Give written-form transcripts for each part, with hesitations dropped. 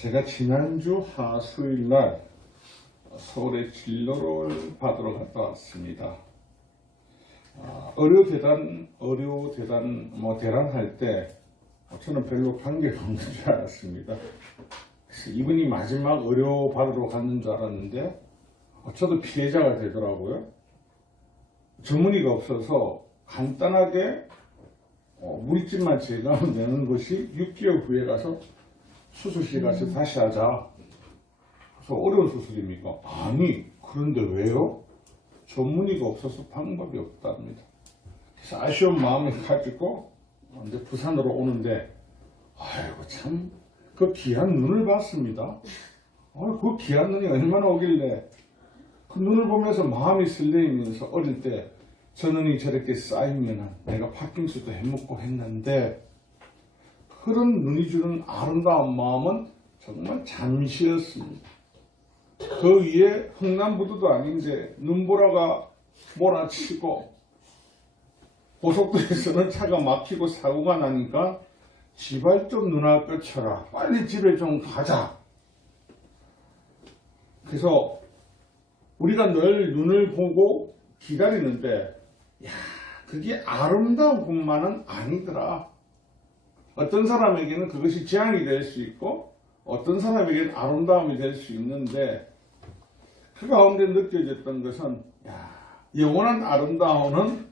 제가 지난주 하수일 날 서울에 진로를 받으러 갔다 왔습니다. 의료대단 대란할 때 저는 별로 관계가 없는 줄 알았습니다. 그래서 이분이 마지막 의료 받으러 갔는 줄 알았는데 저도 피해자가 되더라고요. 전문의가 없어서 간단하게 물집만 제거하면 되는 것이 6개월 후에 가서 수술실 가서 다시 하자. 그래서 어려운 수술입니까? 아니, 그런데 왜요? 전문의가 없어서 방법이 없답니다. 그래서 아쉬운 마음을 가지고 이제 부산으로 오는데, 아이고 참 그 귀한 눈을 봤습니다. 그 귀한 눈이 얼마나 오길래 그 눈을 보면서 마음이 설레이면서 어릴 때 저 눈이 저렇게 쌓이면 내가 파킹스도 해먹고 했는데, 그런 눈이 주는 아름다운 마음은 정말 잠시였습니다. 그 위에 흥남부두도 아닌데 눈보라가 몰아치고 고속도로에서는 차가 막히고 사고가 나니까 제발 좀 눈앞을 쳐라, 빨리 집에 좀 가자. 그래서 우리가 늘 눈을 보고 기다리는데, 그게 아름다운 것만은 아니더라. 어떤 사람에게는 그것이 재앙이 될 수 있고 어떤 사람에게는 아름다움이 될 수 있는데, 그 가운데 느껴졌던 것은 영원한 아름다움은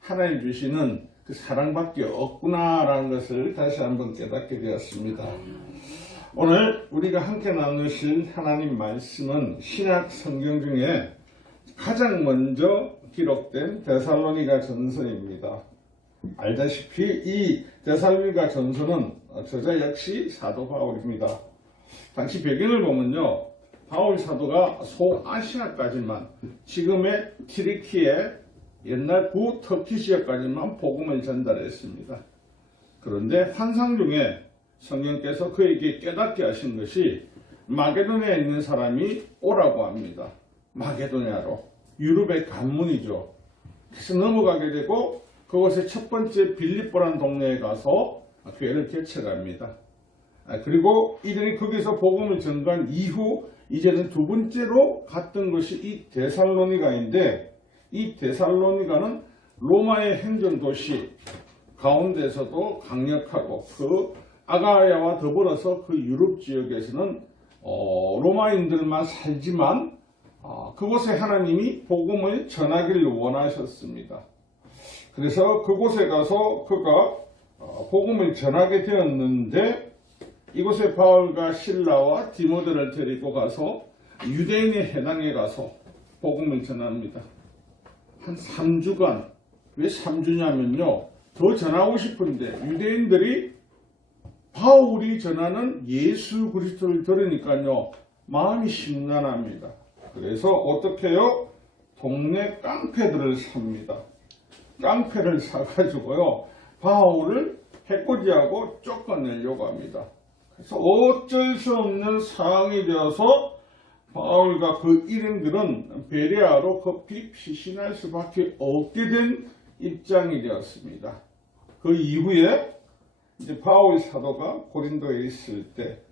하나님 주시는 그 사랑밖에 없구나라는 것을 다시 한번 깨닫게 되었습니다. 오늘 우리가 함께 나누실 하나님 말씀은 신약 성경 중에 가장 먼저 기록된 데살로니가 전서입니다. 알다시피 이 데살로니가 전서는 저자 역시 사도 바울입니다. 당시 배경을 보면요, 바울 사도가 소아시아까지만, 지금의 튀르키예, 옛날 구터키 지역까지만 복음을 전달했습니다. 그런데 환상 중에 성령께서 그에게 깨닫게 하신 것이 마게도냐에 있는 사람이 오라고 합니다. 마게도냐로, 유럽의 관문이죠. 그래서 넘어가게 되고 그곳의 첫 번째 빌립보라는 동네에 가서 교회를 개척합니다. 그리고 이들이 거기서 복음을 전가한 이후 이제는 두 번째로 갔던 것이 이 데살로니가인데, 이 데살로니가는 로마의 행정도시 가운데서도 강력하고 그 아가야와 더불어서 그 유럽 지역에서는 로마인들만 살지만 그곳에 하나님이 복음을 전하기를 원하셨습니다. 그래서 그곳에 가서 그가 복음을 전하게 되었는데, 이곳에 바울과 실라와 디모데를 데리고 가서 유대인의 해당에 가서 복음을 전합니다. 한 3주간, 왜 3주냐면요, 더 전하고 싶은데 유대인들이 바울이 전하는 예수 그리스도를 들으니까요 마음이 심란합니다. 그래서 어떻게 해요? 동네 깡패들을 삽니다. 깡패를 사가지고요 바울을 해코지하고 쫓아내려고 합니다. 그래서 어쩔 수 없는 상황이 되어서 바울과 그 일행들은 베레아로 급히 피신할 수밖에 없게 된 입장이 되었습니다. 그 이후에 이제 바울 사도가 고린도에 있을 때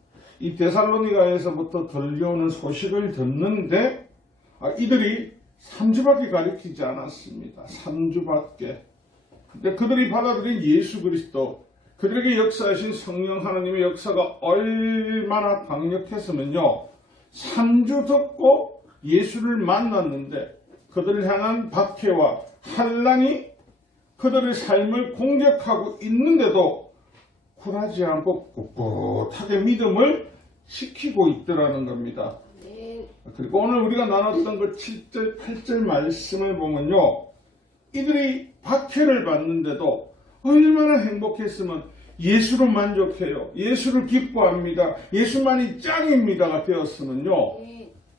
이 데살로니가에서부터 들려오는 소식을 듣는데, 이들이 3주밖에 가르치지 않았습니다. 3주밖에. 근데 그들이 받아들인 예수 그리스도, 그들에게 역사하신 성령 하나님의 역사가 얼마나 강력했으면요, 3주 듣고 예수를 만났는데 그들을 향한 박해와 환난이 그들의 삶을 공격하고 있는데도 굴하지 않고 꿋꿋하게 믿음을 지키고 있더라는 겁니다. 그리고 오늘 우리가 나눴던 그 7절, 8절 말씀을 보면요, 이들이 박해를 받는데도 얼마나 행복했으면 예수로 만족해요, 예수를 기뻐합니다, 예수만이 짱입니다가 되었으면요,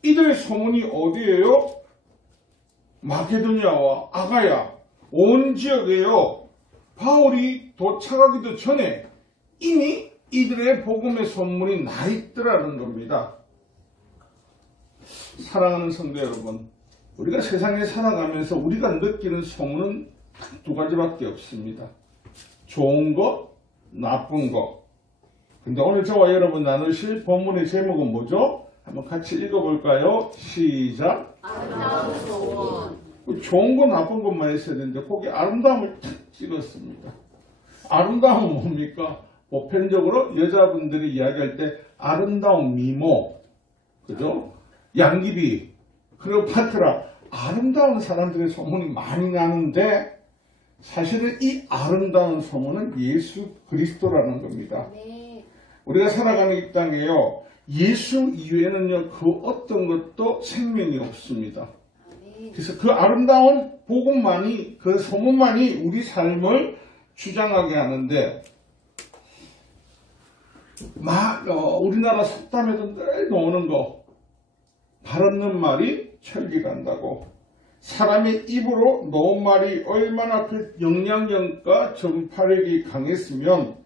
이들의 소문이 어디에요? 마게도냐와 아가야 온 지역에요, 바울이 도착하기도 전에 이미 이들의 복음의 소문이 나 있더라는 겁니다. 사랑하는 성도 여러분, 우리가 세상에 살아가면서 우리가 느끼는 소문은 두 가지밖에 없습니다. 좋은 것, 나쁜 것. 근데 오늘 저와 여러분 나누실 본문의 제목은 뭐죠? 한번 같이 읽어볼까요? 시작. 아름다운 소원. 좋은 거 나쁜 것만 있어야 되는데 거기 아름다움을 탁 찍었습니다. 아름다움은 뭡니까? 보편적으로 여자분들이 이야기할 때 아름다운 미모, 그죠? 양귀비, 클레오파트라, 아름다운 사람들의 소문이 많이 나는데 사실은 이 아름다운 소문은 예수 그리스도라는 겁니다. 네. 우리가 살아가는 이 땅에요, 예수 이외에는요, 그 어떤 것도 생명이 없습니다. 아멘. 그래서 그 아름다운 복음만이, 그 소문만이 우리 삶을 주장하게 하는데, 우리나라 속담에도 늘 나오는 거, 발 없는 말이 천리 간다고. 사람의 입으로 놓은 말이 얼마나 그 영향력과 전파력이 강했으면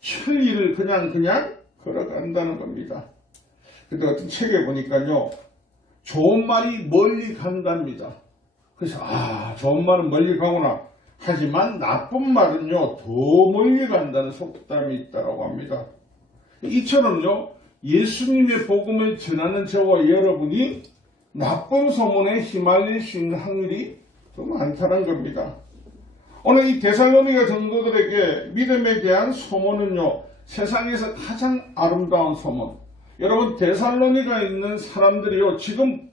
천리를 그냥 걸어간다는 겁니다. 근데 어떤 책에 보니까요, 좋은 말이 멀리 간답니다. 그래서 좋은 말은 멀리 가구나. 하지만 나쁜 말은요, 더 멀리 간다는 속담이 있다고 합니다. 이처럼요, 예수님의 복음을 전하는 저와 여러분이 나쁜 소문에 휘말릴 수 있는 확률이 더 많다는 겁니다. 오늘 이 데살로니가 성도들에게 믿음에 대한 소문은요, 세상에서 가장 아름다운 소문. 여러분, 데살로니가 있는 사람들이요, 지금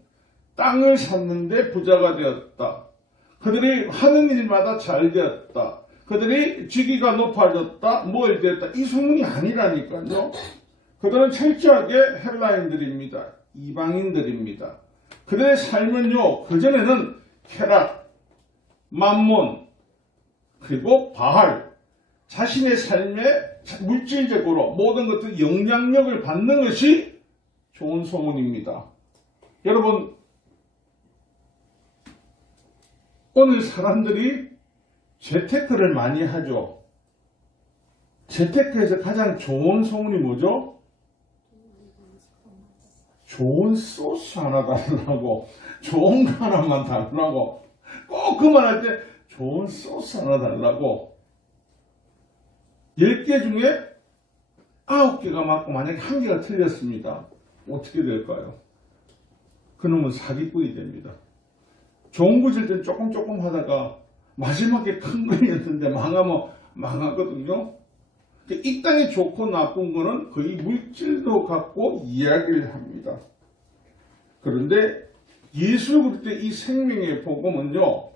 땅을 샀는데 부자가 되었다. 그들이 하는 일마다 잘 되었다. 그들이 직위가 높아졌다. 뭘 되었다. 이 소문이 아니라니까요. 그들은 철저하게 헬라인들입니다. 이방인들입니다. 그들의 삶은요, 그전에는 쾌락, 만몬, 그리고 바알, 자신의 삶에 물질적으로 모든 것들 영향력을 받는 것이 좋은 소문입니다. 여러분, 오늘 사람들이 재테크를 많이 하죠. 재테크에서 가장 좋은 소문이 뭐죠? 좋은 소스 하나 달라고, 좋은 거 하나만 달라고, 꼭 그만할 때 좋은 소스 하나 달라고. 10개 중에 9개가 맞고 만약에 1개가 틀렸습니다. 어떻게 될까요? 그놈은 사기꾼이 됩니다. 좋은 거 줄 땐 조금 하다가 마지막에 큰 거였는데 망하면 망하거든요. 이 땅에 좋고 나쁜 거는 거의 물질도 갖고 이야기를 합니다. 그런데 예수 그리스도의 이 생명의 복음은요,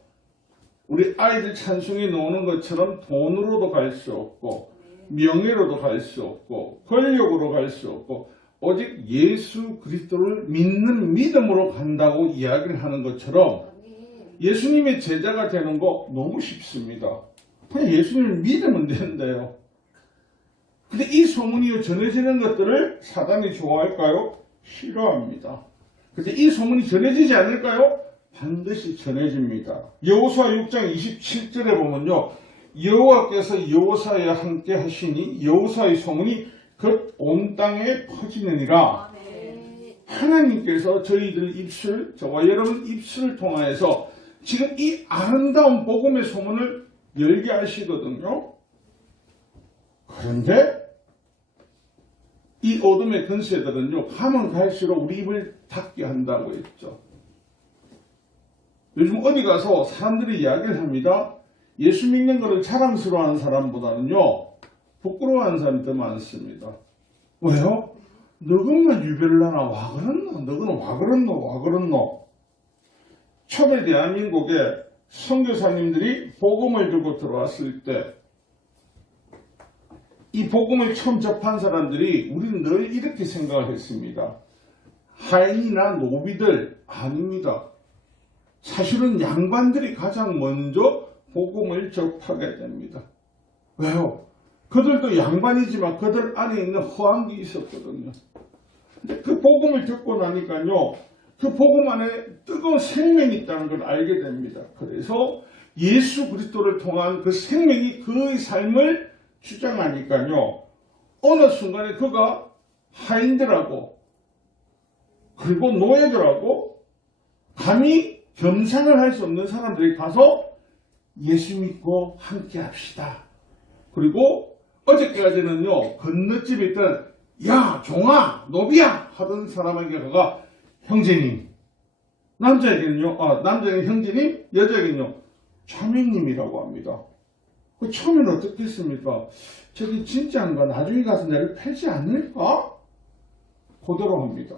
우리 아이들 찬송에 나오는 것처럼 돈으로도 갈 수 없고, 명예로도 갈 수 없고, 권력으로 갈 수 없고, 오직 예수 그리스도를 믿는 믿음으로 간다고 이야기를 하는 것처럼 예수님의 제자가 되는 거 너무 쉽습니다. 그냥 예수님을 믿으면 된대요. 근데 이 소문이 전해지는 것들을 사단이 좋아할까요? 싫어합니다. 근데 이 소문이 전해지지 않을까요? 반드시 전해집니다. 여호수아 6장 27절에 보면요, 여호와께서 여호사와 함께 하시니 여호사의 소문이 곧 온 땅에 퍼지느니라. 하나님께서 저희들 입술, 저와 여러분 입술을 통하여서 지금 이 아름다운 복음의 소문을 열게 하시거든요. 그런데 이 어둠의 근세들은요, 가면 갈수록 우리 입을 닫게 한다고 했죠. 요즘 어디 가서 사람들이 이야기를 합니다. 예수 믿는 것을 자랑스러워하는 사람보다는요, 부끄러워하는 사람이 더 많습니다. 왜요? 너것만 유별나나 와 그렇노? 너거는 와 그렇노? 와 그렇노? 초대 대한민국에 선교사님들이 복음을 들고 들어왔을 때 이 복음을 처음 접한 사람들이 우리는 늘 이렇게 생각을 했습니다. 하인이나 노비들 아닙니다. 사실은 양반들이 가장 먼저 복음을 접하게 됩니다. 왜요? 그들도 양반이지만 그들 안에 있는 허황이 있었거든요. 근데 그 복음을 듣고 나니까요, 그 복음 안에 뜨거운 생명이 있다는 걸 알게 됩니다. 그래서 예수 그리스도를 통한 그 생명이 그의 삶을 주장하니까요, 어느 순간에 그가 하인들하고 그리고 노예들하고 감히 겸상을 할 수 없는 사람들이 가서 예수 믿고 함께 합시다. 그리고 어저께까지는요, 건너집에 있던, 야, 종아, 노비야! 하던 사람에게 그가 형제님. 남자에게는 형제님, 여자에게는요, 자매님이라고 합니다. 그 처음에는 어떻겠습니까? 저기 진짜인가? 나중에 가서 나를 패지 않을까? 그대로 합니다.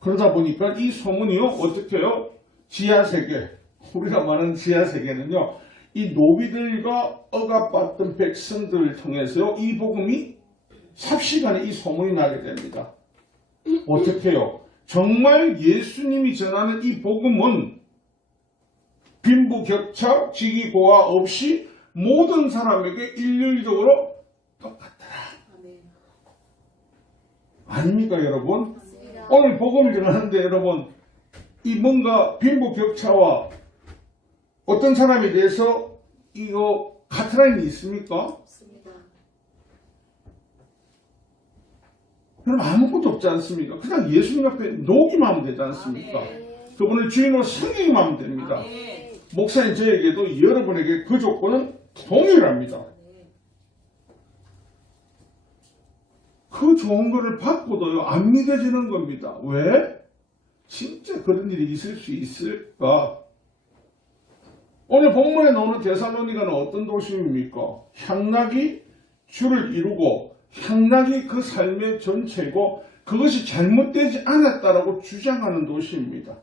그러다 보니까 이 소문이요, 어떻게 해요? 지하세계, 우리가 말하는 지하세계는요, 이 노비들과 억압받던 백성들을 통해서요, 이 복음이 삽시간에 이 소문이 나게 됩니다. 어떻게 해요? 정말 예수님이 전하는 이 복음은 빈부격차, 직위고하 없이 모든 사람에게 일률적으로 똑같더라. 아닙니까, 여러분? 오늘 복음을 전하는데 여러분, 이 뭔가 빈부격차와 어떤 사람에 대해서 이거 카트라인이 있습니까? 없습니다. 그럼 아무것도 없지 않습니까? 그냥 예수님 앞에 녹이만 하면 되지 않습니까? 그분을 주인으로 섬기기만 하면 됩니다. 목사님 저에게도 여러분에게 그 조건은 동일합니다. 그 좋은 거를 받고도요, 안 믿어지는 겁니다. 왜? 진짜 그런 일이 있을 수 있을까? 오늘 본문에 나오는 데살로니가는 어떤 도시입니까? 향락이 주를 이루고 향락이 그 삶의 전체고 그것이 잘못되지 않았다라고 주장하는 도시입니다.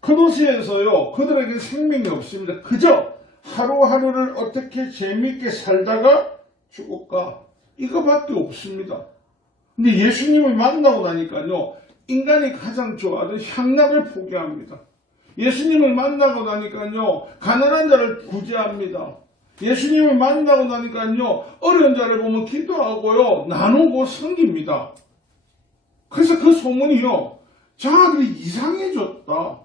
그 도시에서요, 그들에게 생명이 없습니다. 그저 하루하루를 어떻게 재밌게 살다가 죽을까? 이거밖에 없습니다. 근데 예수님을 만나고 나니까요, 인간이 가장 좋아하는 향락을 포기합니다. 예수님을 만나고 나니까요, 가난한 자를 구제합니다. 예수님을 만나고 나니까요, 어려운 자를 보면 기도하고요, 나누고 섬깁니다. 그래서 그 소문이요, 자들이 이상해졌다.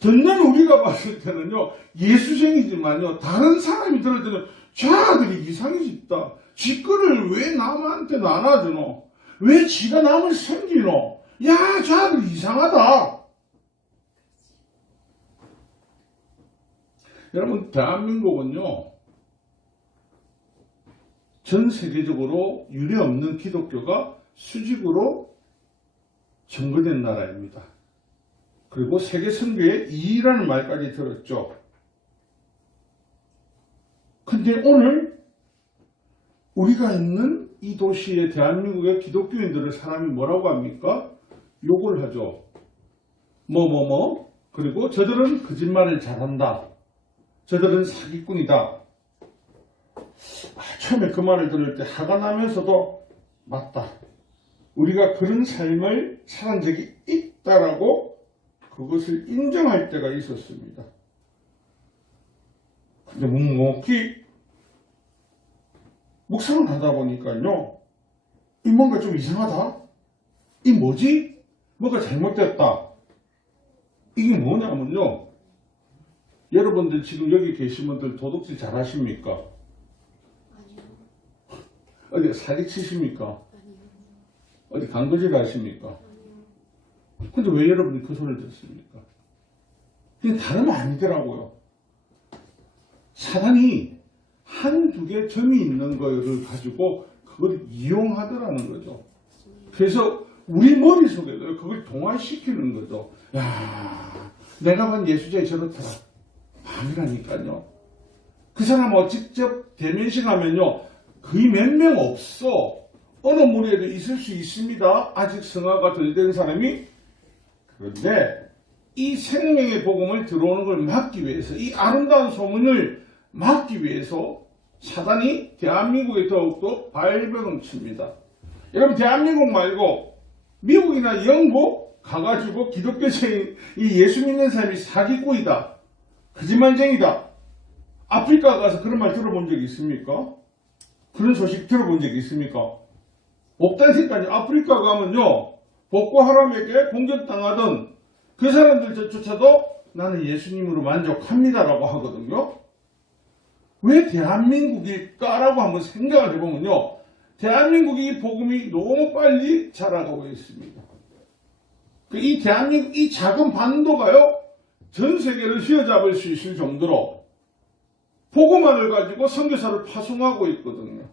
듣는 우리가 봤을 때는요, 예수쟁이지만요, 다른 사람이 들을 때는 자들이 이상해졌다. 지 거를 왜 남한테 나눠주노? 왜 지가 남을 섬기노? 야, 자들 이상하다. 여러분, 대한민국은요, 전 세계적으로 유례없는 기독교가 수직으로 정거된 나라입니다. 그리고 세계 선교의 2위라는 말까지 들었죠. 근데 오늘 우리가 있는 이 도시의 대한민국의 기독교인들을 사람이 뭐라고 합니까? 욕을 하죠. 그리고 저들은 거짓말을 잘한다. 저들은 사기꾼이다. 처음에 그 말을 들을 때 화가 나면서도 맞다. 우리가 그런 삶을 살은 적이 있다라고 그것을 인정할 때가 있었습니다. 근데 묵묵히 묵상을 하다 보니까요, 이 뭔가 좀 이상하다? 이 뭐지? 뭐가 잘못됐다. 이게 뭐냐면요, 여러분들 지금 여기 계신 분들 도둑질 잘 하십니까? 아니요. 어디 사기치십니까? 아니요. 어디 강도질 하십니까? 아니요. 근데 왜 여러분이 그 소리를 듣습니까? 그게 다름 아니더라고요. 사단이 한두 개 점이 있는 거를 가지고 그걸 이용하더라는 거죠. 그래서 우리 머릿속에도 그걸 동화시키는 거죠. 야, 내가 본 예수자에 저렇더라. 아니라니까요. 그 사람 직접 대면식하면요, 거의 몇 명 없어. 어느 무리에도 있을 수 있습니다. 아직 성화가 덜 된 사람이. 그런데 이 생명의 복음을 들어오는 걸 막기 위해서, 이 아름다운 소문을 막기 위해서 사단이 대한민국에 더욱더 발버둥 칩니다. 여러분, 대한민국 말고 미국이나 영국 가가지고 기독교적인 이 예수 믿는 사람이 사기꾼이다, 거짓말쟁이다, 아프리카 가서 그런 말 들어본 적 있습니까? 그런 소식 들어본 적 있습니까? 없다니까요. 아프리카 가면요, 보코 하람에게 공격당하던 그 사람들조차도 나는 예수님으로 만족합니다라고 하거든요. 왜 대한민국일까라고 한번 생각을 해보면요, 대한민국이 이 복음이 너무 빨리 자라가고 있습니다. 이 대한민국, 이 작은 반도가요, 전 세계를 휘어잡을 수 있을 정도로 복음만을 가지고 선교사를 파송하고 있거든요.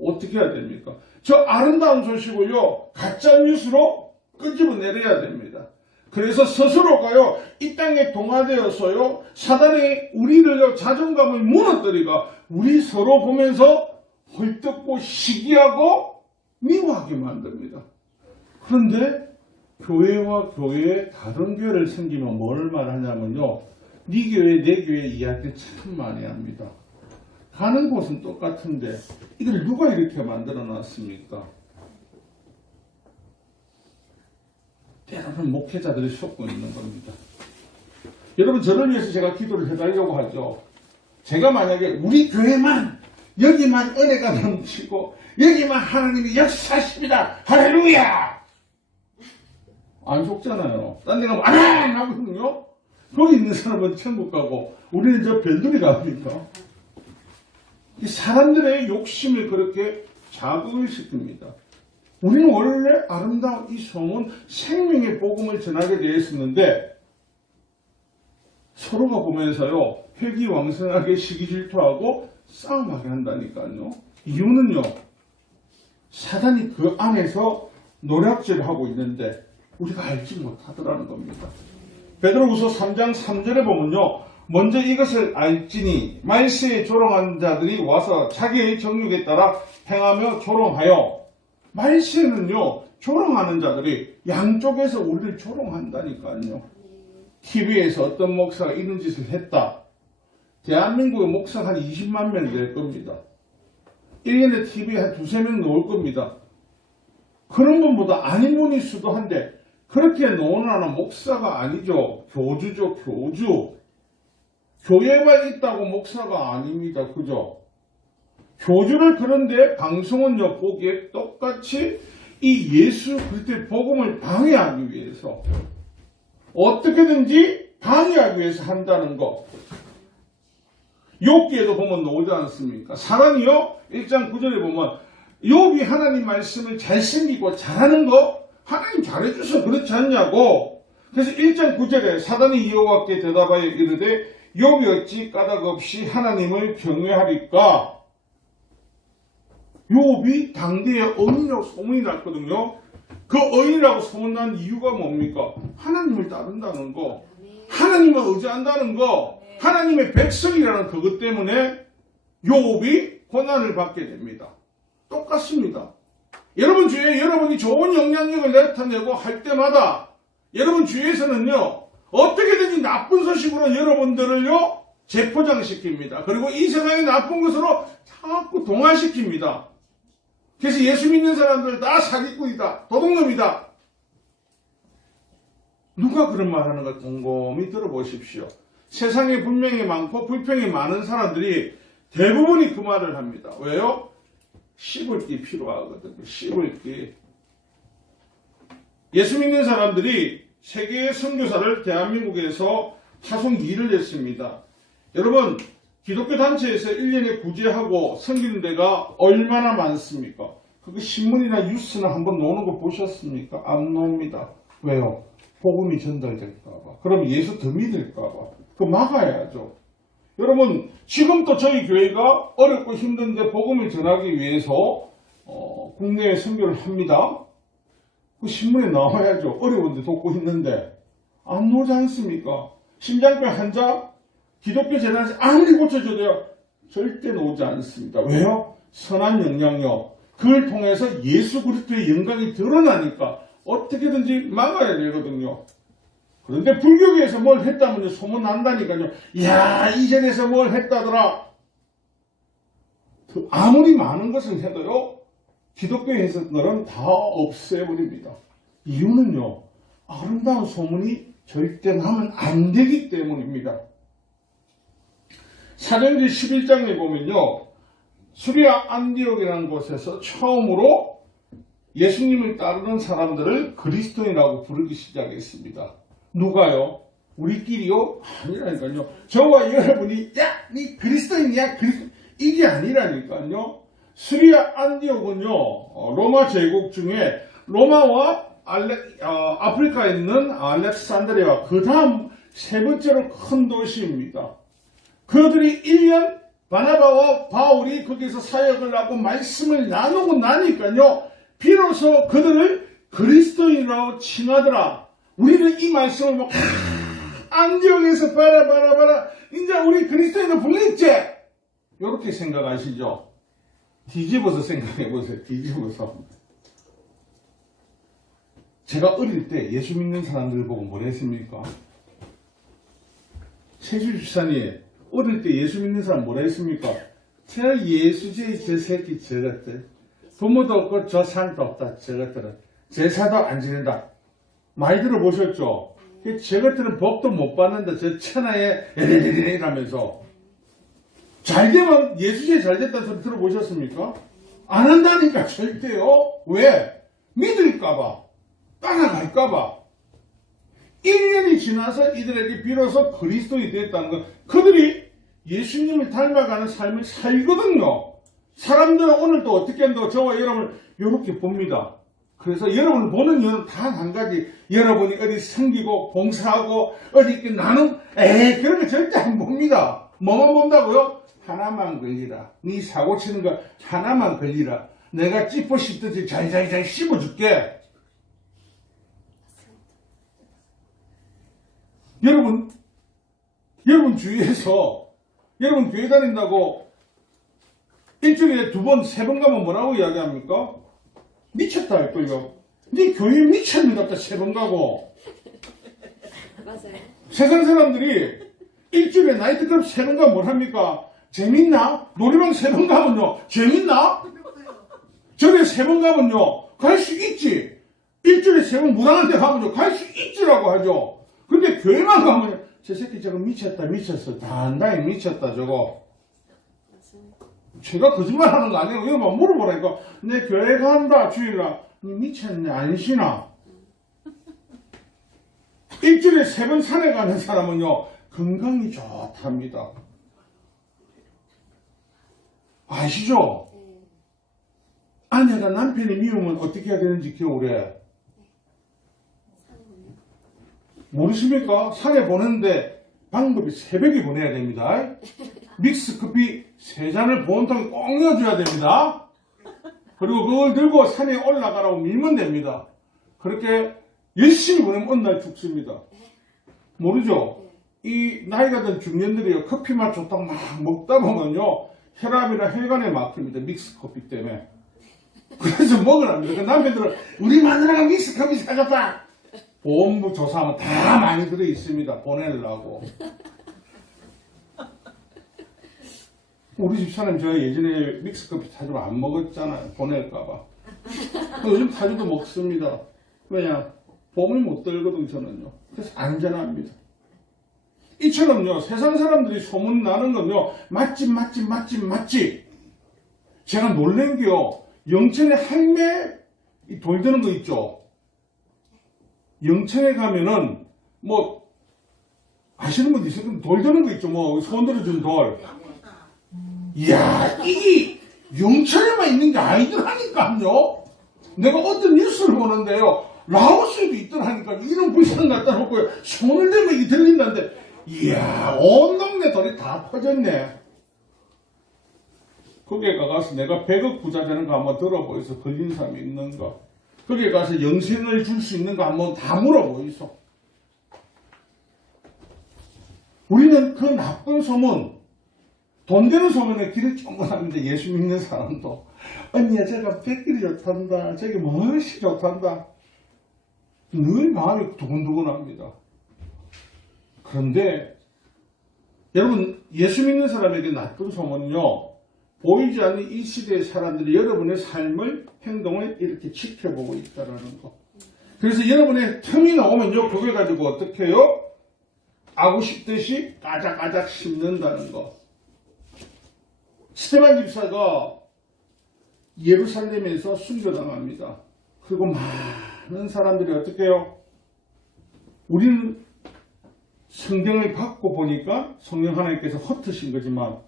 어떻게 해야 됩니까? 저 아름다운 소식을요, 가짜뉴스로 끄집어내려야 됩니다. 그래서 스스로가요, 이 땅에 동화되어서요, 사단이 우리를요, 자존감을 무너뜨리가 우리 서로 보면서 헐뜯고 시기하고 미워하게 만듭니다. 그런데 교회와 교회에 다른 교회를 섬기면 뭘 말하냐면요, 네 교회 내 교회 이야기를 참 많이 합니다. 가는 곳은 똑같은데 이걸 누가 이렇게 만들어 놨습니까? 때로는 목회자들이 속고 있는 겁니다. 여러분, 저를 위해서 제가 기도를 해달라고 하죠. 제가 만약에 우리 교회만 여기만 은혜가 넘치고 여기만 하나님이 역사하십니다, 할렐루야, 안 속잖아요. 딴 데 가면 안 하거든요. 거기 있는 사람은 천국 가고 우리는 저 별들이 갑니까? 이 사람들의 욕심을 그렇게 자극을 시킵니다. 우리는 원래 아름다운 이 소문, 생명의 복음을 전하게 되어 있었는데 서로가 보면서요, 회기왕성하게 시기질투하고 싸움하게 한다니까요. 이유는요, 사단이 그 안에서 노략질을 하고 있는데 우리가 알지 못하더라는 겁니다. 베드로후서 3장 3절에 보면요, 먼저 이것을 알지니 말세에 조롱하는 자들이 와서 자기의 정욕에 따라 행하며 조롱하여, 말세는요, 조롱하는 자들이 양쪽에서 우리를 조롱한다니까요. TV에서 어떤 목사가 이런 짓을 했다. 대한민국의 목사가 한 20만 명 될 겁니다. 1년에 TV에 한 두세 명 나올 겁니다. 그런 분보다 아닌 분일 수도 한데 그렇게 논하는 목사가 아니죠. 교주죠, 교주. 교회가 있다고 목사가 아닙니다. 그죠? 교주를, 그런데 방송은요, 보기에 똑같이 이 예수 그리스도의 복음을 방해하기 위해서, 어떻게든지 방해하기 위해서 한다는 거. 욥기에도 보면 나오지 않습니까? 사람이요, 1장 9절에 보면 욥이 하나님 말씀을 잘생기고 잘하는 거 하나님 잘해줘서 그렇지 않냐고. 그래서 1장 9절에 사단이 여호와께 대답하여 이르되 욥이 어찌 까닭 없이 하나님을 경외하리까. 욥이 당대의 어인이라고 소문이 났거든요. 그 어인이라고 소문난 이유가 뭡니까? 하나님을 따른다는 거, 하나님을 의지한다는 거, 하나님의 백성이라는 그것 때문에 욥이 고난을 받게 됩니다. 똑같습니다. 여러분 주위에 여러분이 좋은 영향력을 나타내고 할 때마다 여러분 주위에서는요, 어떻게든지 나쁜 소식으로 여러분들을요, 재포장시킵니다. 그리고 이 세상의 나쁜 것으로 자꾸 동화시킵니다. 그래서 예수 믿는 사람들 다 사기꾼이다, 도둑놈이다. 누가 그런 말 하는 걸 곰곰이 들어보십시오. 세상에 분명히 많고 불평이 많은 사람들이 대부분이 그 말을 합니다. 왜요? 씹을 게 필요하거든요. 씹을 게. 예수 믿는 사람들이 세계의 선교사를 대한민국에서 파송 2를 했습니다. 여러분, 기독교 단체에서 1년에 구제하고 섬기는 데가 얼마나 많습니까? 그거 신문이나 뉴스나 한번 노는 거 보셨습니까? 안 나옵니다. 왜요? 복음이 전달될까봐. 그럼 예수 더 믿을까봐. 그거 막아야죠. 여러분, 지금도 저희 교회가 어렵고 힘든데 복음을 전하기 위해서 국내에 선교를 합니다. 그 신문에 나와야죠. 어려운데 돕고 있는데 안 나오지 않습니까? 심장병 환자 기독교 재단에서 아무리 고쳐줘도요, 절대 나오지 않습니다. 왜요? 선한 영향력, 그걸 통해서 예수 그리스도의 영광이 드러나니까 어떻게든지 막아야 되거든요. 그런데 불교계에서 뭘 했다면 소문난다니까요. 이야, 이전에서 뭘 했다더라. 아무리 많은 것을 해도요, 기독교에서는 다 없애버립니다. 이유는요, 아름다운 소문이 절대 나면 안 되기 때문입니다. 사도행전 11장에 보면요, 수리아 안디옥이라는 곳에서 처음으로 예수님을 따르는 사람들을 그리스도인이라고 부르기 시작했습니다. 누가요? 우리끼리요? 아니라니까요. 저와 여러분이 야, 니 그리스도인이야? 이게 아니라니까요. 수리아 안디옥은요, 로마 제국 중에 로마와 아프리카에 있는 알렉산드리아, 그 다음 세 번째로 큰 도시입니다. 그들이 1년 바나바와 바울이 거기서 사역을 하고 말씀을 나누고 나니까요, 비로소 그들을 그리스도인이라고 칭하더라. 우리는 이 말씀을 막 안디옥에서 봐라 이제 우리 그리스도인으로 불렸지? 이렇게 생각하시죠? 뒤집어서 생각해보세요. 뒤집어서. 제가 어릴 때 예수 믿는 사람들을 보고 뭘 했습니까? 최주 집사님, 어릴 때 예수 믿는 사람 뭐라 했습니까? 저 예수지 저 새끼 저것들. 부모도 없고 저 산도 없다 저것들은. 제사도 안 지낸다. 많이 들어보셨죠? 저것들은 법도 못 받는다. 저 천하에 이라면서. 잘 되면 예수제 잘 됐다는 소리 들어보셨습니까? 안 한다니까 절대요. 왜? 믿을까봐. 따라갈까봐. 1년이 지나서 이들에게 비로소 그리스도인이 됐다는 것. 그들이 예수님을 닮아가는 삶을 살거든요. 사람들은 오늘도 어떻게 한다고 저와 여러분을 이렇게 봅니다. 그래서 여러분을 보는 이유는 단 한 가지. 여러분이 어디 섬기고 봉사하고 어디 이렇게 나눔 그런 거 절대 안 봅니다. 뭐만 본다고요? 하나만 걸리라. 네 사고 치는 거 하나만 걸리라. 내가 찌뿌 씹듯이 잘 씹어줄게. 여러분 주위에서 여러분 교회 다닌다고 일주일에 2번, 3번 가면 뭐라고 이야기합니까? 미쳤다 할걸요. 네 교회 미쳤는갑다 3번 가고. 맞아요. 세상 사람들이 일주일에 나이트클럽 3번 가면 뭘 합니까? 재밌나? 노래방 3번 가면요. 재밌나? 저에 3번 가면요. 갈 수 있지. 일주일에 3번 무당한 데 가면요. 갈 수 있지라고 하죠. 근데 교회만 가면 저 새끼 저거 미쳤다 미쳤어. 단단히 미쳤다 저거. 제가 거짓말 하는 거 아니에요. 이거 막 물어보라니까. 내 교회 간다 주일날. 니 미쳤네 안 쉬나? 일주일에 3번 산에 가는 사람은요. 건강이 좋답니다. 아시죠? 아내가 남편이 미우면 어떻게 해야 되는지 겨울에. 모르십니까? 산에 보내는데 방법이 새벽에 보내야 됩니다. 믹스커피 3잔을 보온통에 꼭 넣어줘야 됩니다. 그리고 그걸 들고 산에 올라가라고 밀면 됩니다. 그렇게 열심히 보내면 어느 날 죽습니다. 모르죠? 이 나이가 든 중년들이 커피 맛 좋다고 막 먹다 보면요. 혈압이나 혈관에 막힙니다. 믹스커피 때문에. 그래서 먹으랍니다. 그 남편들은 우리 마누라가 믹스커피 사줬다. 보험부 조사하면 다 많이 들어있습니다. 보내려고. 우리 집사람 저 예전에 믹스커피 타주고 안 먹었잖아요. 보낼까봐. 요즘 타주도 먹습니다. 왜냐? 보험을 못 들거든 저는요. 그래서 안전합니다. 이처럼요. 세상 사람들이 소문나는 건요. 맛집. 제가 놀란 게요. 영천에 할매 돌 드는 거 있죠. 영천에 가면은 뭐 아시는 분 있어요? 돌 드는 거 있죠. 뭐 손 들어준 돌. 이야, 이게 영천에만 있는 게 아니더라니까요. 내가 어떤 뉴스를 보는데요. 라오스에도 있더라니까. 이런 불상 갖다 놓고요. 손을 대면 이게 들린다는데, 이야, 온 동네 돌이 다 퍼졌네. 거기에 가서 내가 100억 부자 되는 거 한번 들어보이소. 걸린 사람이 있는가. 거기에 가서 영생을 줄 수 있는 거 한번 다 물어보이소. 우리는 그 나쁜 소문, 돈 되는 소문에 길을 쫑긋합니다. 예수 믿는 사람도. 언니야, 제가 백길이 좋단다. 저기 멋이 좋단다. 늘 마음이 두근두근합니다. 그런데 여러분, 예수 믿는 사람에게 나쁜 소문은요. 보이지 않는 이 시대의 사람들이 여러분의 삶을, 행동을 이렇게 지켜보고 있다는 거. 그래서 여러분의 틈이 나오면요. 그걸 가지고 어떻게 해요? 아구 씹듯이 까작까작 씹는다는 거. 스테반 집사가 예루살렘에서 순교당합니다. 그리고 많은 사람들이 어떻게 해요? 우리는 성경을 받고 보니까 성령 하나님께서 헛으신 거지만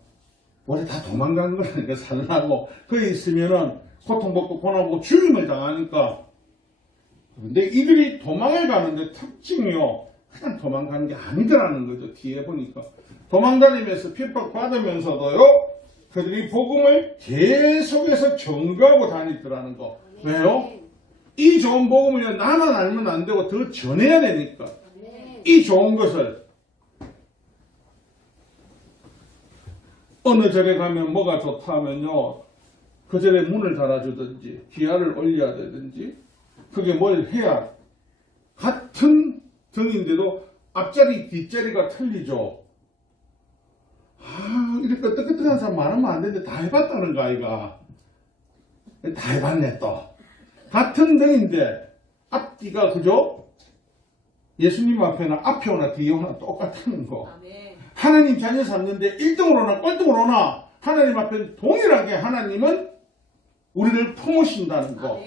원래 다 도망간 거라니까 살라고. 거기 있으면은 고통받고 고난받고 죽임을 당하니까. 그런데 이들이 도망을 가는데 특징이요. 그냥 도망가는 게 아니더라는 거죠. 뒤에 보니까. 도망다니면서 핍박받으면서도요, 그들이 복음을 계속해서 전가하고 다니더라는 거. 왜요? 이 좋은 복음을 나만 알면 안 되고 더 전해야 되니까. 이 좋은 것을. 어느 절에 가면 뭐가 좋다 하면요, 그 절에 문을 달아주든지, 기아를 올려야 되든지, 그게 뭘 해야, 같은 등인데도 앞자리, 뒷자리가 틀리죠. 이렇게 끄떡끄떡한 사람 말하면 안 되는데 다 해봤다는 거 아이가. 다 해봤네 또. 같은 등인데 앞뒤가 그죠? 예수님 앞에나 앞에 오나 뒤에 오나 똑같다는 거. 하나님 자녀 삼는데 1등으로 오나 꼴등으로 오나 하나님 앞에 동일하게 하나님은 우리를 품으신다는 거.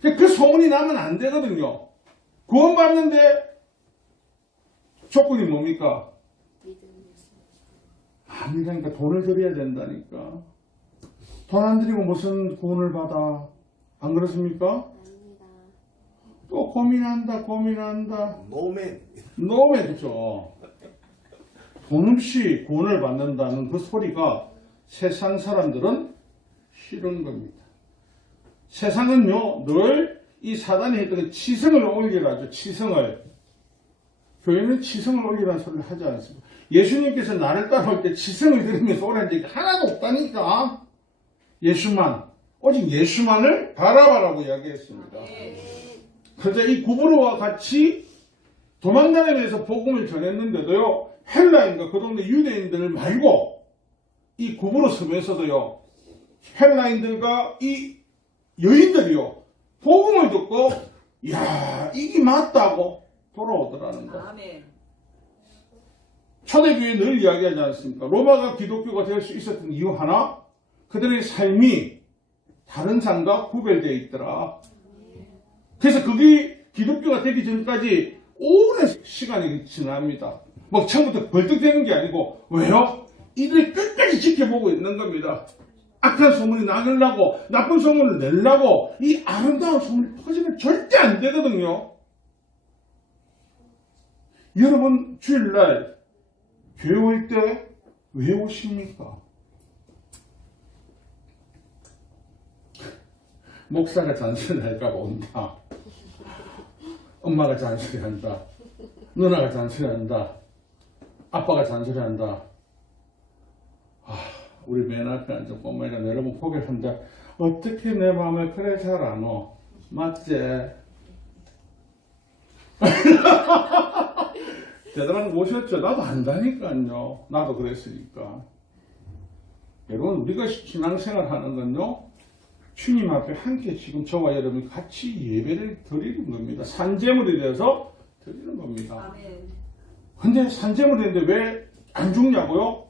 그 소문이 나면 안 되거든요. 구원받는데 조건이 뭡니까? 아니라니까. 돈을 드려야 된다니까. 돈 안 드리고 무슨 구원을 받아? 안 그렇습니까? 아닙니다. 또 고민한다. 노맨 그죠. 돈 없이 구원을 받는다는 그 소리가 세상 사람들은 싫은 겁니다. 세상은요, 늘 이 사단이 했던 그 치성을 올리라죠. 치성을. 교회는 치성을 올리라는 소리를 하지 않습니다. 예수님께서 나를 따라올 때 치성을 들으면서 오라는 적이 하나도 없다니까. 예수만, 오직 예수만을 바라봐라고 이야기했습니다. 그래서 이 구브로와 같이 도망다니면서 복음을 전했는데도요, 헬라인과 그 동네 유대인들 말고 이 구브로 섬에서도요, 헬라인들과 이 여인들이요, 복음을 듣고 야, 이게 맞다고 돌아오더라는 거. 초대교회 늘 이야기하지 않습니까? 로마가 기독교가 될 수 있었던 이유 하나, 그들의 삶이 다른 삶과 구별되어 있더라. 그래서 그게 기독교가 되기 전까지 오랜 시간이 지납니다. 뭐 처음부터 벌떡 되는 게 아니고, 왜요? 이들이 끝까지 지켜보고 있는 겁니다. 악한 소문이 나가려고, 나쁜 소문을 내려고, 이 아름다운 소문이 퍼지면 절대 안 되거든요. 여러분, 주일날 교회 올 때 왜 오십니까? 목사가 잔소리할까봐 온다. 엄마가 잔소리한다. 누나가 잔소리한다. 아빠가 잔소리한다. 우리 맨 앞에 앉은 꼬마이가 여러분 고백한다. 어떻게 내 마음을 그래 잘 아노? 맞지? 대단한 거 오셨죠? 나도 안다니까요. 나도 그랬으니까. 여러분, 우리가 신앙생활 하는 건요, 주님 앞에 함께 지금 저와 여러분이 같이 예배를 드리는 겁니다. 산제물이 되어서 드리는 겁니다. 근데 산제물이 되는데 왜 안 죽냐고요?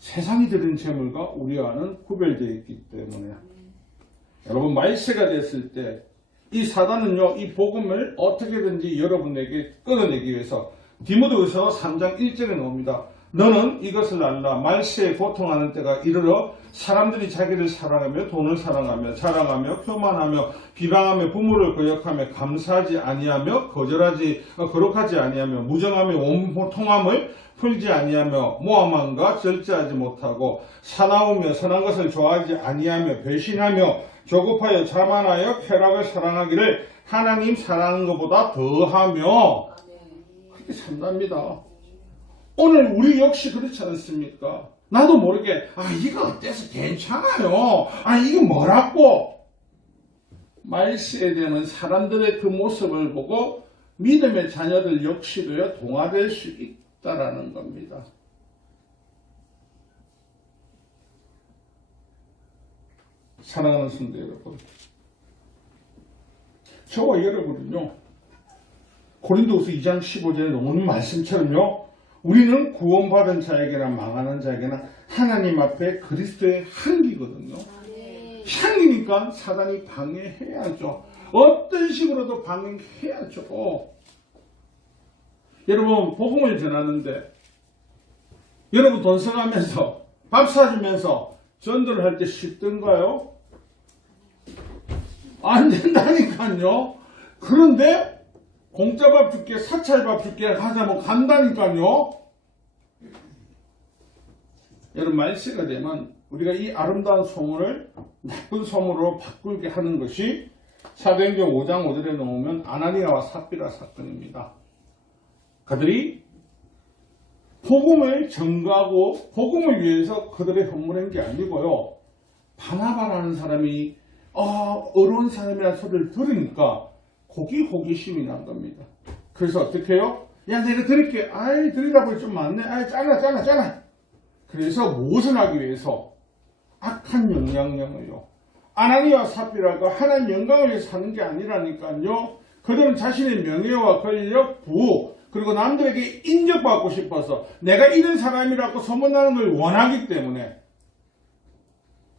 세상이 드리는 제물과 우리와는 구별되어 있기 때문에. 여러분, 말세가 됐을 때 이 사단은요, 이 복음을 어떻게든지 여러분에게 끊어내기 위해서 디모데후서 3장 1절에 나옵니다. 너는 이것을 알라. 말세에 고통하는 때가 이르러 사람들이 자기를 사랑하며 돈을 사랑하며 자랑하며 교만하며 비방하며 부모를 거역하며 감사하지 아니하며 거룩하지 아니하며 무정하며 원통함을 풀지 아니하며 모함함과 절제하지 못하고 사나우며 선한 것을 좋아하지 아니하며 배신하며 조급하여 자만하여 쾌락을 사랑하기를 하나님 사랑하는 것보다 더하며 그렇게 산답니다. 오늘 우리 역시 그렇지 않습니까? 나도 모르게 이거 어때서 괜찮아요. 이거 뭐라고? 말세에 되는 사람들의 그 모습을 보고 믿음의 자녀들 역시도요 동화될 수 있다라는 겁니다. 사랑하는 성도 여러분, 저와 여러분은요 고린도후서 2장 15절에 나오는 말씀처럼요, 우리는 구원받은 자에게나 망하는 자에게나 하나님 앞에 그리스도의 향기거든요. 향기니까 사단이 방해해야죠. 어떤 식으로도 방해해야죠. 여러분, 복음을 전하는데 여러분 돈 써가면서 밥 사주면서 전도를 할 때 쉽던가요? 안 된다니까요. 그런데 공짜 밥 줄게, 사찰 밥 줄게 하자면 간다니까요. 여러분, 말세가 되면 우리가 이 아름다운 소문을 나쁜 소문으로 바꾸게 하는 것이 사도행전 5장 5절에 나오면 아나니아와 삽비라 사건입니다. 그들이 복음을 전가하고 복음을 위해서 그들의 헌물한 게 아니고요. 바나바라는 사람이 어려운 사람이라는 소리를 들으니까 호기심이 난 겁니다. 그래서 어떻게 해요? 야, 내가 드릴게. 아이, 드리다 보니 좀 많네. 아이, 짜나. 그래서 무엇을 하기 위해서? 악한 영향력을요. 아나니아와 삽비라가 하나님 영광을 위해서 사는 게 아니라니까요. 그들은 자신의 명예와 권력, 부호, 그리고 남들에게 인정받고 싶어서 내가 이런 사람이라고 소문나는 걸 원하기 때문에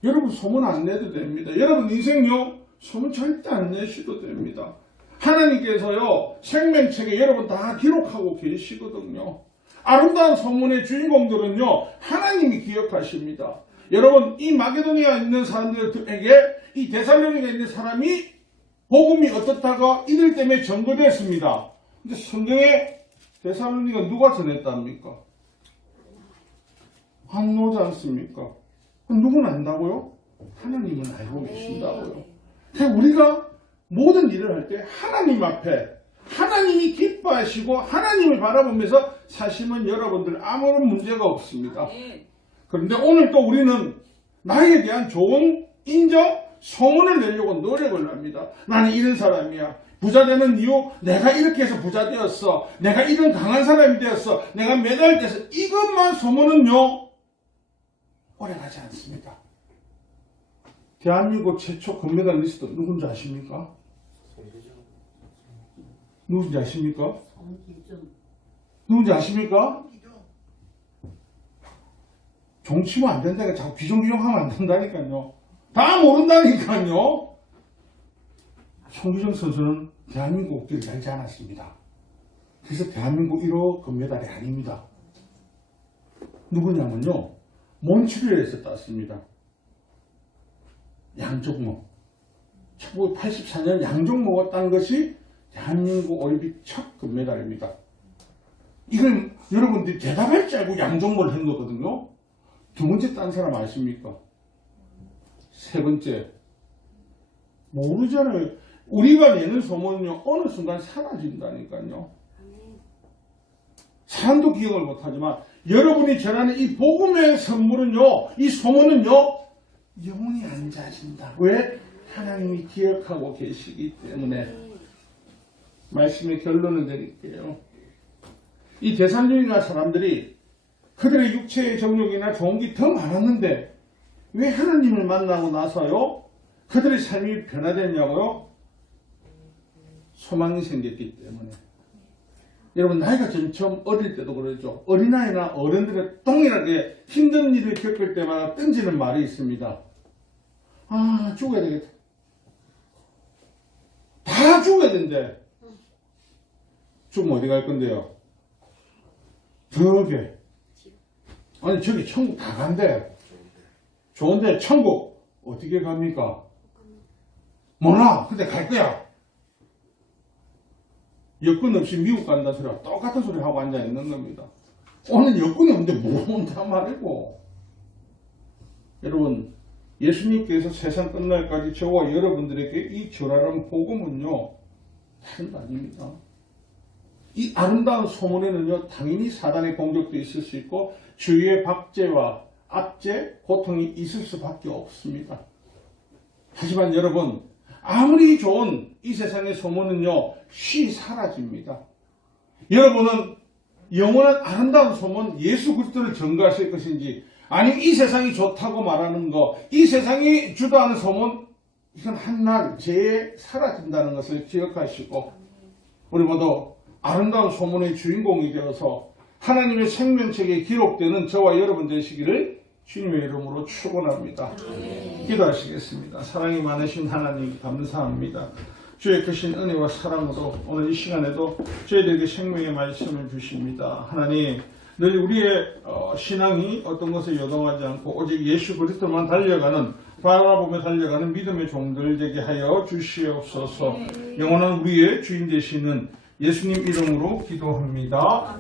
여러분, 소문 안 내도 됩니다. 여러분 인생요, 소문 절대 안 내셔도 됩니다. 하나님께서요, 생명책에 여러분 다 기록하고 계시거든요. 아름다운 소문의 주인공들은요, 하나님이 기억하십니다. 여러분, 이 마게도니아에 있는 사람들에게 이 데살로니가에 있는 사람이 복음이 어떻다가 이들 때문에 전거됐습니다. 근데 성경에 데살로니가 누가 전했답니까? 안 나오지 않습니까? 누구는 안다고요? 하나님은 알고 계신다고요. 그러니까 우리가 모든 일을 할 때 하나님 앞에 하나님이 기뻐하시고 하나님을 바라보면서 사시면 여러분들 아무런 문제가 없습니다. 그런데 오늘 또 우리는 나에 대한 좋은 인정, 소문을 내려고 노력을 합니다. 나는 이런 사람이야. 부자 되는 이유, 내가 이렇게 해서 부자 되었어. 내가 이런 강한 사람이 되었어. 내가 메달돼서 이것만 소문은요, 오래가지 않습니다. 대한민국 최초 금메달리스트 누군지 아십니까? 누군지 아십니까? 누군지 아십니까? 종치면 안 된다니까. 자꾸 귀종귀종하면 안 된다니까요. 다 모른다니까요. 송기정 선수는 대한민국 국기를 달지 않았습니다. 그래서 대한민국 1호 금메달이 아닙니다. 누구냐면요, 몬트리올에서 땄습니다. 양종모. 1984년 양종모가 딴 것이 대한민국 올림픽 첫 금메달입니다. 이걸 여러분들이 대답할 줄 알고 양종모를 한 거거든요. 두 번째 딴 사람 아십니까? 세 번째. 모르잖아요. 우리가 내는 소문은요, 어느 순간 사라진다니까요. 사람도 기억을 못하지만 여러분이 전하는 이 복음의 선물은요, 이 소문은요, 영원히 안 자진다. 왜? 하나님이 기억하고 계시기 때문에. 말씀의 결론을 드릴게요. 이 데살로니가 사람들이 그들의 육체의 정욕이나 좋은 게 더 많았는데 왜 하나님을 만나고 나서요, 그들의 삶이 변화됐냐고요? 소망이 생겼기 때문에. 여러분, 나이가 점점 어릴 때도 그러죠. 어린아이나 어른들의 동일하게 힘든 일을 겪을 때마다 던지는 말이 있습니다. 아, 죽어야 되겠다. 다 죽어야 된대. 죽으면 어디 갈 건데요? 저게. 아니, 저기 천국 다 간대. 좋은데 천국 어떻게 갑니까? 몰라. 근데 갈 거야. 여권 없이 미국 간다 소리와 똑같은 소리 하고 앉아 있는 겁니다. 오늘 여권이 없는데 뭐 온다 말이고. 여러분, 예수님께서 세상 끝날까지 저와 여러분들에게 이 절하는 복음은요, 다른 거 아닙니다. 이 아름다운 소문에는요, 당연히 사단의 공격도 있을 수 있고 주위의 박제와 압제, 고통이 있을 수밖에 없습니다. 하지만 여러분, 아무리 좋은 이 세상의 소문은요, 쉬 사라집니다. 여러분은 영원한 아름다운 소문, 예수 그리스도를 전가하실 것인지, 아니면 이 세상이 좋다고 말하는 거, 이 세상이 주도하는 소문, 이건 한날 재에 사라진다는 것을 기억하시고, 우리 모두 아름다운 소문의 주인공이 되어서 하나님의 생명책에 기록되는 저와 여러분 되시기를 주님의 이름으로 축원합니다. 기도하시겠습니다. 사랑이 많으신 하나님 감사합니다. 주의 크신 은혜와 사랑으로 오늘 이 시간에도 저희들에게 생명의 말씀을 주십니다. 하나님, 늘 우리의 신앙이 어떤 것에 요동하지 않고 오직 예수 그리스도만 달려가는, 바라보며 달려가는 믿음의 종들 되게 하여 주시옵소서. 영원한 우리의 주인 되시는 예수님 이름으로 기도합니다.